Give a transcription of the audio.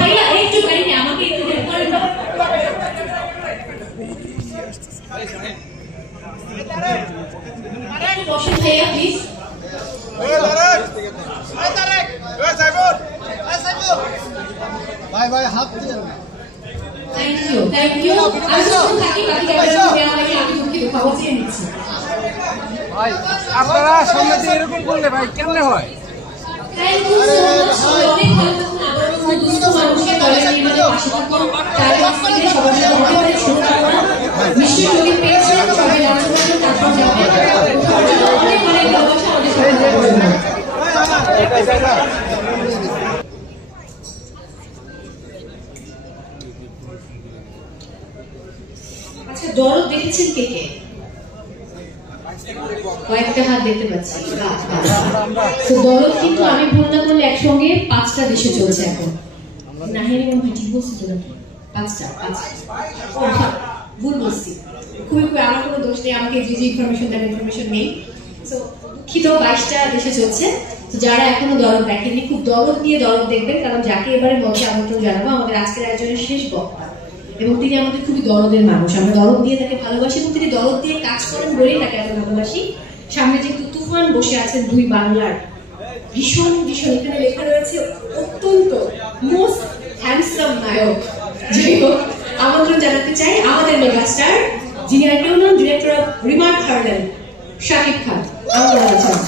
ভাইয়া একটু গাড়ি আমাকে একটু হেল্প করেন না। বসেন ভাইয়া প্লিজ। ভাই ভাই হাত দিয়ে থ্যাংক ইউ আমি শুধু থাকি বাকি জায়গায় আমি দুঃখিত খবর চেয়ে নিচ্ছি। ভাই আপনারা সামনে দিয়ে এরকম করলে ভাই কেমনে হয়? Thank you so much. অনেক ভালো থাকুন। আবারও দুস্থ মানুষের দলে নিয়ে পাশে থাকুন। তার কাছ থেকে সবার সাথে অনেক শুরু করুন। নিশ্চয়ই যদি পেয়েছেন সবাই রাখতে পারবেন তারপর যাবেন। অনেক অনেক ভালোবাসা অনেক আচ্ছা দরদ দেখেছেন কে কে? কয়েকটা হাত দেখতে পাচ্ছি। দরদ কিন্তু আমি ভুল না করলে একসঙ্গে 5টা দেশে চলছে এখন। নাহিনী মনে ঠিক বলছি তো নাকি? 5টা ভুল বলছি। খুবই আমার কোনো দোষ নেই, আমাকে যে যে ইনফরমেশন দেন ইনফরমেশন নেই। তো দুঃখিত 22টা দেশে চলছে। তো যারা এখনো দরদ দেখেননি খুব দরদ দিয়ে দরদ দেখবেন, কারণ যাকে এবারে মঞ্চে আমন্ত্রণ জানাবো আমাদের আজকের আয়োজনের শেষ বক্তা এবং তিনি আমাদের খুবই দরদের মানুষ। আমরা দরদ দিয়ে তাকে ভালোবাসি এবং তিনি দরদ দিয়ে কাজ করেন বলেই তাকে এত ভালোবাসি। সামনে যেহেতু তুফান বসে আছেন দুই বাংলার ভীষণ ভীষণ, এখানে লেখা রয়েছে অত্যন্ত মোস্ট হ্যান্ডসাম নায়ক। যাই হোক আমন্ত্রণ জানাতে চাই আমাদের মেগাস্টার যিনি আর কেউ নন, director of Remark Harlan Shakib Khan. আমন্ত্রণ আছেন।